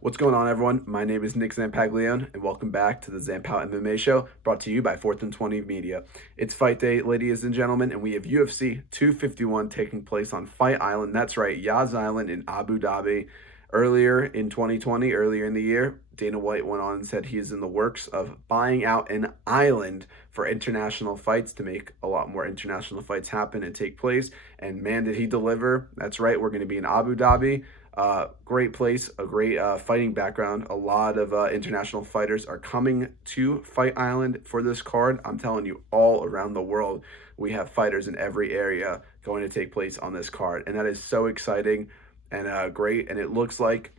What's going on, everyone? My name is Nick Zampaglione, and welcome back to the Zampow MMA show, brought to you by 4th and 20 Media. It's fight day, ladies and gentlemen, and we have UFC 251 taking place on Fight Island. That's right, Yas Island in Abu Dhabi. Earlier in 2020, earlier in the year, Dana White went on and said he is in the works of buying out an island for international fights to make a lot more international fights happen and take place. And man, did he deliver. That's right, we're going to be in Abu Dhabi. Great place, a great fighting background. A lot of international fighters are coming to Fight Island for this card. I'm telling you, all around the world, we have fighters in every area going to take place on this card. And that is so exciting and great. And it looks like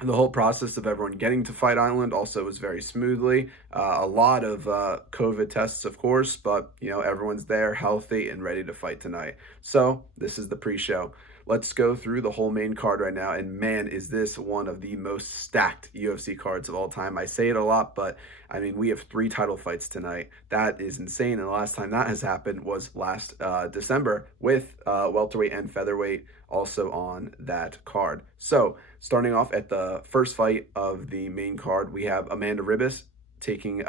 the whole process of everyone getting to Fight Island also was very smoothly. A lot of COVID tests, of course, but everyone's there, healthy, and ready to fight tonight. So this is the pre-show. Let's go through the whole main card right now. And man, is this one of the most stacked UFC cards of all time. I say it a lot, but I mean, we have 3 title fights tonight. That is insane. And the last time that has happened was last December with welterweight and featherweight also on that card. So starting off at the first fight of the main card, we have Amanda Ribas taking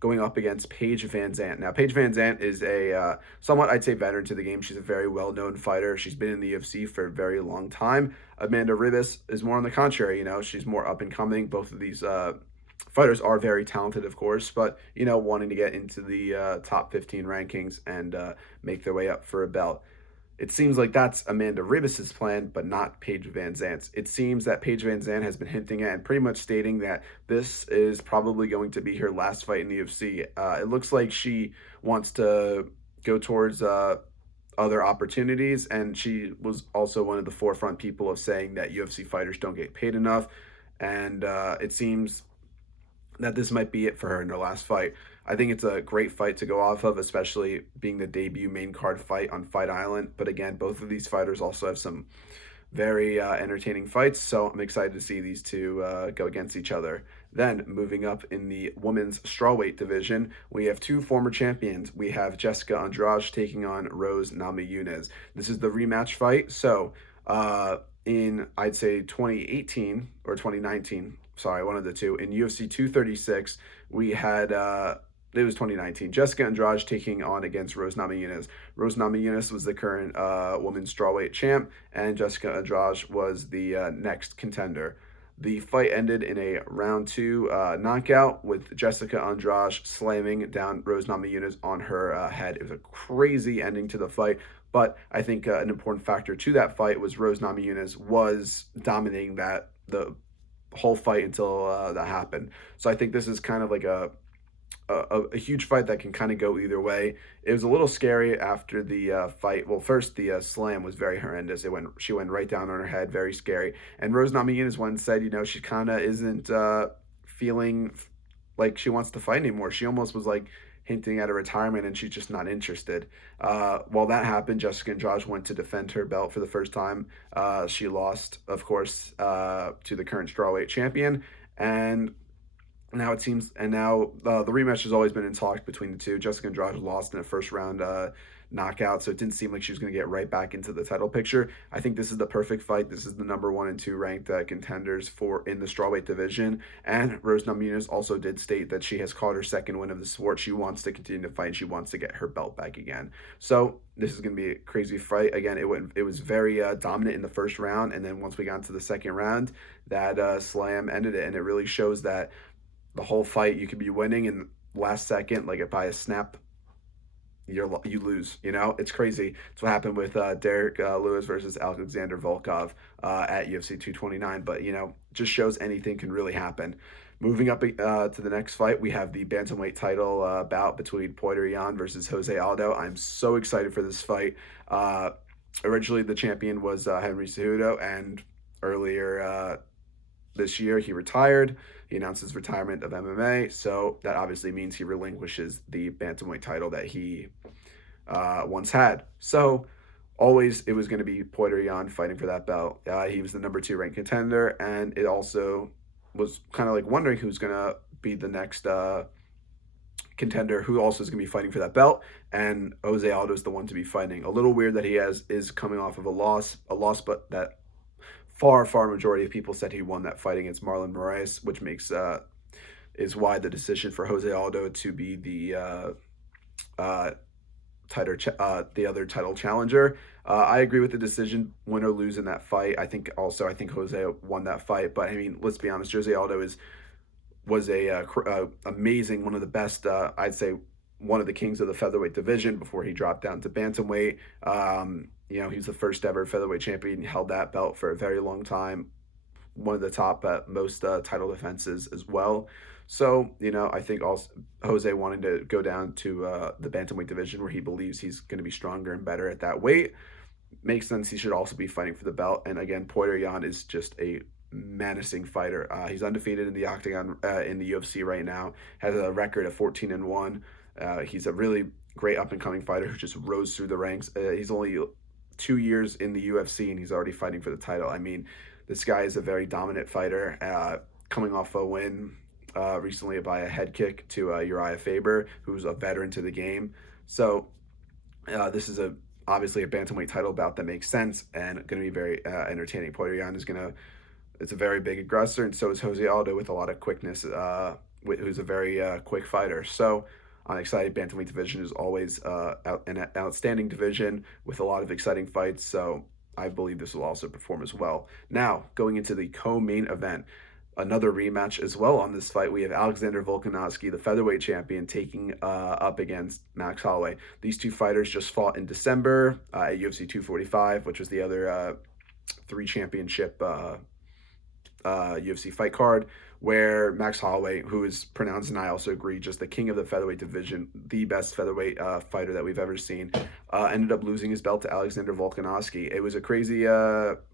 going up against Paige Vanzant. Now, Paige Vanzant is a somewhat, I'd say, veteran to the game. She's a very well-known fighter. She's been in the UFC for a very long time. Amanda Ribas is more on the contrary. She's more up and coming. Both of these fighters are very talented, of course, but wanting to get into the top 15 rankings and make their way up for a belt. It seems like that's Amanda Ribas's plan, but not Paige Vanzant's. It seems that Paige Vanzant has been hinting at and pretty much stating that this is probably going to be her last fight in the UFC. It looks like she wants to go towards other opportunities, and she was also one of the forefront people of saying that UFC fighters don't get paid enough, and it seems that this might be it for her in her last fight. I think it's a great fight to go off of, especially being the debut main card fight on Fight Island. But again, both of these fighters also have some very entertaining fights, so I'm excited to see these two go against each other. Then, moving up in the women's strawweight division, we have 2 former champions. We have Jessica Andrade taking on Rose Namajunas. This is the rematch fight. So, in, I'd say, 2018 or 2019, sorry, one of the two, in UFC 236, we had it was 2019. Jessica Andrade taking on against Rose Namajunas. Rose Namajunas was the current women's strawweight champ, and Jessica Andrade was the next contender. The fight ended in a round 2 knockout with Jessica Andrade slamming down Rose Namajunas on her head. It was a crazy ending to the fight, but I think an important factor to that fight was Rose Namajunas was dominating the whole fight until that happened. So I think this is kind of like a huge fight that can kind of go either way. It was a little scary after the fight. Well, first the slam was very horrendous. She went right down on her head, very scary. And Rose Namajunas once said, she kind of isn't feeling like she wants to fight anymore. She almost was like hinting at a retirement, and she's just not interested. While that happened, Jessica Andrade went to defend her belt for the first time. She lost, of course, to the current strawweight champion, and now it seems, and now the rematch has always been in talks between the two. Jessica Andrade lost in a first round knockout, so it didn't seem like she was going to get right back into the title picture. I think this is the perfect fight. This is the number 1 and 2 ranked contenders in the strawweight division. And Rose Namajunas also did state that she has caught her second win of the sport. She wants to continue to fight, and she wants to get her belt back again. So this is going to be a crazy fight. Again, it was very dominant in the first round, and then once we got into the second round, that slam ended it, and it really shows that the whole fight you could be winning, and last second, like by a snap, you lose. It's crazy. It's what happened with Derek Lewis versus Alexander Volkov at UFC 229. But just shows anything can really happen. Moving up to the next fight, we have the bantamweight title bout between Puerto Rican versus Jose Aldo. I'm so excited for this fight. Originally, the champion was Henry Cejudo, and earlier this year he retired. He announced his retirement of MMA, so that obviously means he relinquishes the bantamweight title that he once had. So always it was going to be Puerto Rican fighting for that belt. He was the number 2 ranked contender, and it also was kind of like wondering who's going to be the next contender who also is going to be fighting for that belt, and Jose Aldo is the one to be fighting. A little weird that is coming off of a loss, but that far majority of people said he won that fight against Marlon Moraes, which makes is why the decision for Jose Aldo to be uh, the other title challenger. I agree with the decision, win or lose in that fight. I think Jose won that fight, but I mean, let's be honest, Jose Aldo was amazing, one of the best. I'd say one of the kings of the featherweight division before he dropped down to bantamweight. He was the first ever featherweight champion. He held that belt for a very long time. One of the top most title defenses as well. So, I think also Jose wanting to go down to the bantamweight division where he believes he's going to be stronger and better at that weight makes sense. He should also be fighting for the belt. And again, Poirier Jan is just a menacing fighter. He's undefeated in the octagon in the UFC right now. Has a record of 14-1. He's a really great up and coming fighter who just rose through the ranks. He's only 2 years in the UFC and he's already fighting for the title. I mean, this guy is a very dominant fighter, coming off a win recently by a head kick to Uriah Faber, who's a veteran to the game. So this is obviously a bantamweight title bout that makes sense and going to be very entertaining. Poirier Jan it's a very big aggressor, and so is Jose Aldo with a lot of quickness, who's a very quick fighter. So I'm excited. Bantamweight division is always an outstanding division with a lot of exciting fights. So I believe this will also perform as well. Now, going into the co-main event, another rematch as well on this fight. We have Alexander Volkanovski, the featherweight champion, taking up against Max Holloway. These two fighters just fought in December at UFC 245, which was the other 3 championship UFC fight card, where Max Holloway, who is pronounced, and I also agree, just the king of the featherweight division, the best featherweight fighter that we've ever seen, ended up losing his belt to Alexander Volkanovski. It was a crazy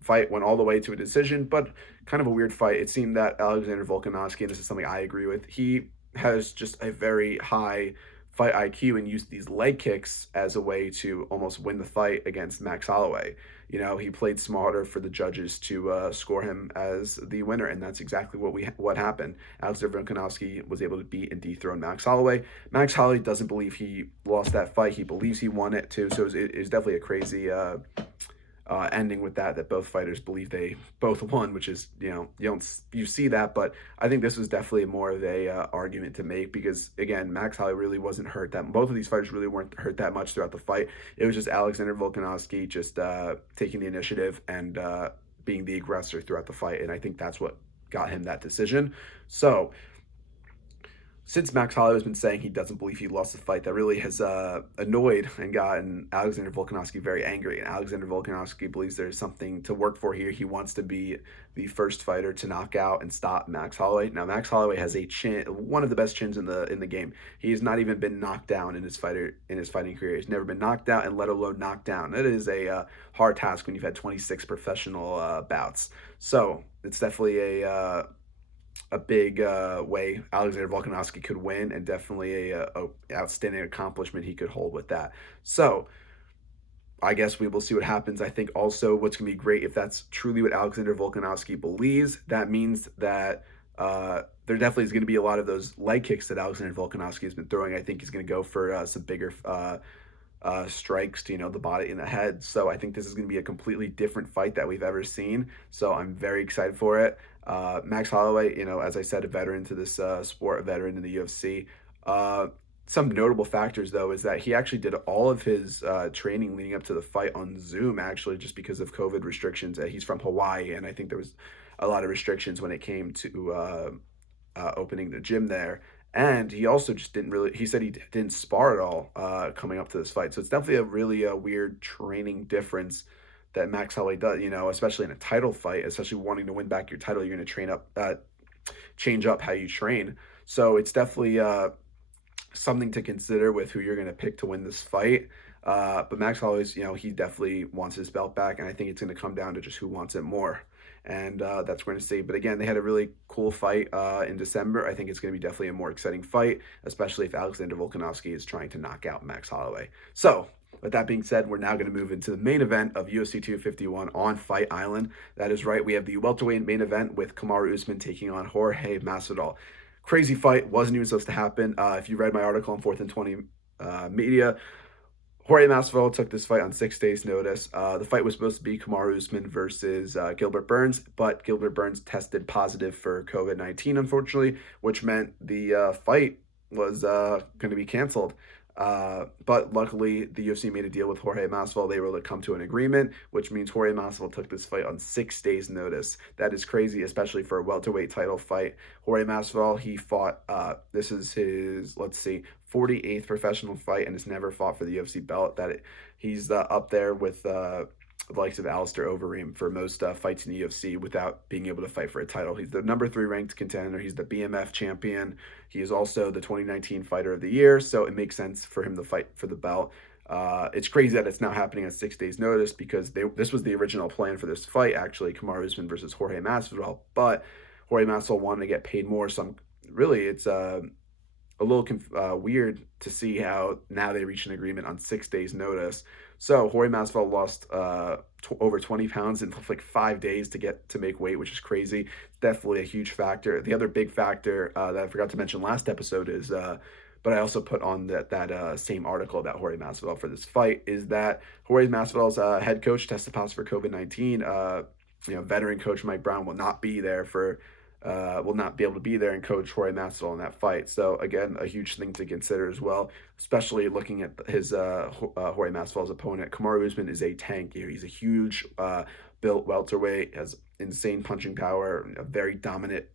fight, went all the way to a decision, but kind of a weird fight. It seemed that Alexander Volkanovski, and this is something I agree with, he has just a very high fight IQ and used these leg kicks as a way to almost win the fight against Max Holloway. He played smarter for the judges to score him as the winner, and that's exactly what happened. Alexander Volkanovski was able to beat and dethrone Max Holloway. Max Holloway doesn't believe he lost that fight. He believes he won it too, so it was definitely a crazy ending with that both fighters believe they both won, which is, you see that, but I think this was definitely more of a argument to make because, again, Max Holloway really wasn't hurt both of these fighters really weren't hurt that much throughout the fight. It was just Alexander Volkanovski just taking the initiative and being the aggressor throughout the fight, and I think that's what got him that decision. So since Max Holloway has been saying he doesn't believe he lost the fight, that really has annoyed and gotten Alexander Volkanovski very angry. And Alexander Volkanovski believes there's something to work for here. He wants to be the first fighter to knock out and stop Max Holloway. Now, Max Holloway has a chin, one of the best chins in the game. He's not even been knocked down in his fighting career. He's never been knocked out, and let alone knocked down. It is a hard task when you've had 26 professional bouts. So it's definitely a big way Alexander Volkanovski could win, and definitely a outstanding accomplishment he could hold with that. So I guess we will see what happens. I think also what's going to be great, if that's truly what Alexander Volkanovski believes, that means that there definitely is going to be a lot of those leg kicks that Alexander Volkanovski has been throwing. I think he's going to go for some bigger strikes to, the body and the head. So I think this is going to be a completely different fight that we've ever seen. So I'm very excited for it. Max Holloway, as I said, a veteran to this sport, a veteran in the UFC. Some notable factors, though, is that he actually did all of his training leading up to the fight on Zoom, actually, just because of COVID restrictions. He's from Hawaii, and I think there was a lot of restrictions when it came to opening the gym there. And he also just he said he didn't spar at all coming up to this fight. So it's definitely a really weird training difference that Max Holloway does, especially in a title fight, especially wanting to win back your title. You're going to change up how you train. So it's definitely something to consider with who you're going to pick to win this fight. But Max Holloway's, he definitely wants his belt back, and I think it's going to come down to just who wants it more. And that's what we're going to see. But again, they had a really cool fight in December. I think it's going to be definitely a more exciting fight, especially if Alexander Volkanovski is trying to knock out Max Holloway. So with that being said, we're now going to move into the main event of UFC 251 on Fight Island. That is right. We have the welterweight main event with Kamaru Usman taking on Jorge Masvidal. Crazy fight. Wasn't even supposed to happen. If you read my article on 4th and 20 Media, Jorge Masvidal took this fight on 6 days' notice. The fight was supposed to be Kamaru Usman versus Gilbert Burns, but Gilbert Burns tested positive for COVID-19, unfortunately, which meant the fight was going to be canceled. But luckily, the UFC made a deal with Jorge Masvidal. They were able to come to an agreement, which means Jorge Masvidal took this fight on 6 days' notice. That is crazy, especially for a welterweight title fight. Jorge Masvidal, he fought, this is his, let's see, 48th professional fight, and has never fought for the UFC belt. He's up there with the likes of Alistair Overeem for most fights in the UFC without being able to fight for a title. He's the #3 ranked contender. He's the BMF champion. He is also the 2019 Fighter of the Year, so it makes sense for him to fight for the belt. It's crazy that it's now happening at 6 days' notice because this was the original plan for this fight, actually, Kamaru Usman versus Jorge Masvidal. But Jorge Masvidal wanted to get paid more, so it's a little weird to see how now they reached an agreement on 6 days' notice. So Jorge Masvidal lost over 20 pounds in like 5 days to make weight, which is crazy. Definitely a huge factor. The other big factor that I forgot to mention last episode is, but I also put on that same article about Jorge Masvidal for this fight, is that Jorge Masvidal's head coach tested positive for COVID-19. Veteran coach Mike Brown will not be there will not be able to be there and coach Jorge Masvidal in that fight. So again, a huge thing to consider as well, especially looking at his Jorge Masvidal's opponent. Kamaru Usman is a tank here. He's a huge built welterweight, has insane punching power, a very dominant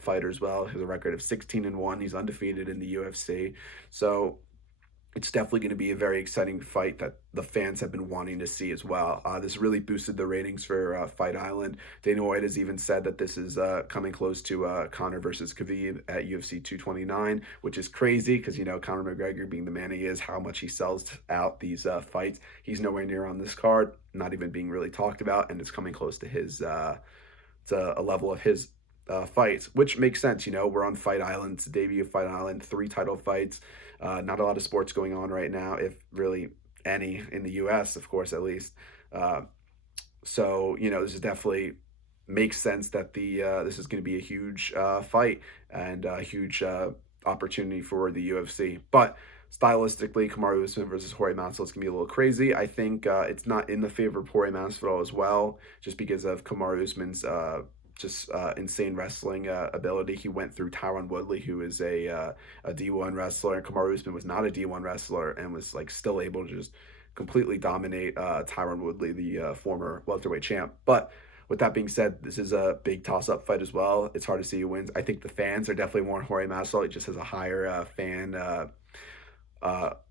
fighter as well. He has a record of 16-1. He's undefeated in the UFC. So it's definitely going to be a very exciting fight that the fans have been wanting to see as well. This really boosted the ratings for Fight Island. Dana White has even said that this is coming close to Conor versus Khabib at UFC 229, which is crazy because, Conor McGregor being the man he is, how much he sells out these fights. He's nowhere near on this card, not even being really talked about, and it's coming close to his to a level of his fights, which makes sense. We're on Fight Island. It's the debut of Fight Island, 3 title fights. Not a lot of sports going on right now, if really any, in the US, of course, at least. So, this is definitely makes sense that this is going to be a huge fight and a huge opportunity for the UFC. But stylistically, Kamaru Usman versus Jorge Masvidal is going to be a little crazy. I think it's not in the favor of Jorge Masvidal as well, just because of Kamaru Usman's insane wrestling ability. He went through Tyron Woodley, who is a D1 wrestler, and Kamaru Usman was not a D1 wrestler and was still able to just completely dominate Tyron Woodley, the former welterweight champ. But with that being said, this is a big toss-up fight as well. It's hard to see who wins. I think the fans are definitely more Jorge Masvidal. It just has a higher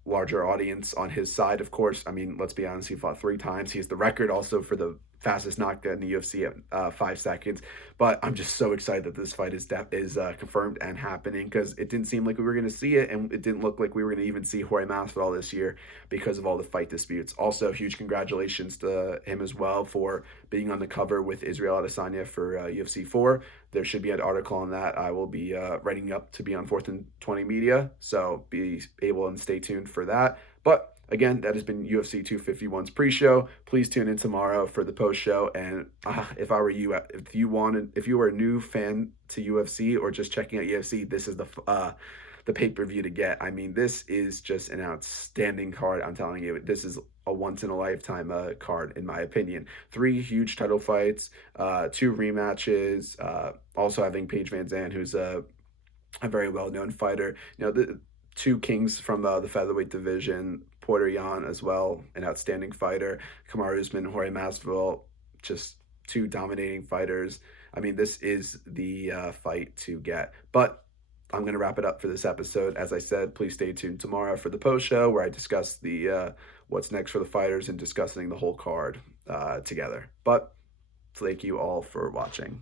larger audience on his side, of course. I mean, let's be honest, he fought 3 times. He has the record also for the fastest knockdown in the UFC at 5 seconds. But I'm just so excited that this fight is confirmed and happening, because it didn't seem like we were going to see it, and it didn't look like we were going to even see Jorge Masvidal this year because of all the fight disputes. Also, huge congratulations to him as well for being on the cover with Israel Adesanya for UFC 4. There should be an article on that. I will be writing up to be on 4th and 20 Media, so be able and stay tuned for that. But again, that has been UFC 251's pre-show. Please tune in tomorrow for the post-show. And if I were you, if you were a new fan to UFC or just checking out UFC, this is the pay-per-view to get. I mean, this is just an outstanding card. I'm telling you, this is a once-in-a-lifetime card, in my opinion. 3 huge title fights, 2 rematches, also having Paige Vanzant, who's a very well-known fighter. The 2 kings from the featherweight division, Porter Yan as well, an outstanding fighter. Kamaru Usman, Jorge Masvidal, just 2 dominating fighters. I mean, this is the fight to get. But I'm going to wrap it up for this episode. As I said, please stay tuned tomorrow for the post show, where I discuss the what's next for the fighters and discussing the whole card together. But thank you all for watching.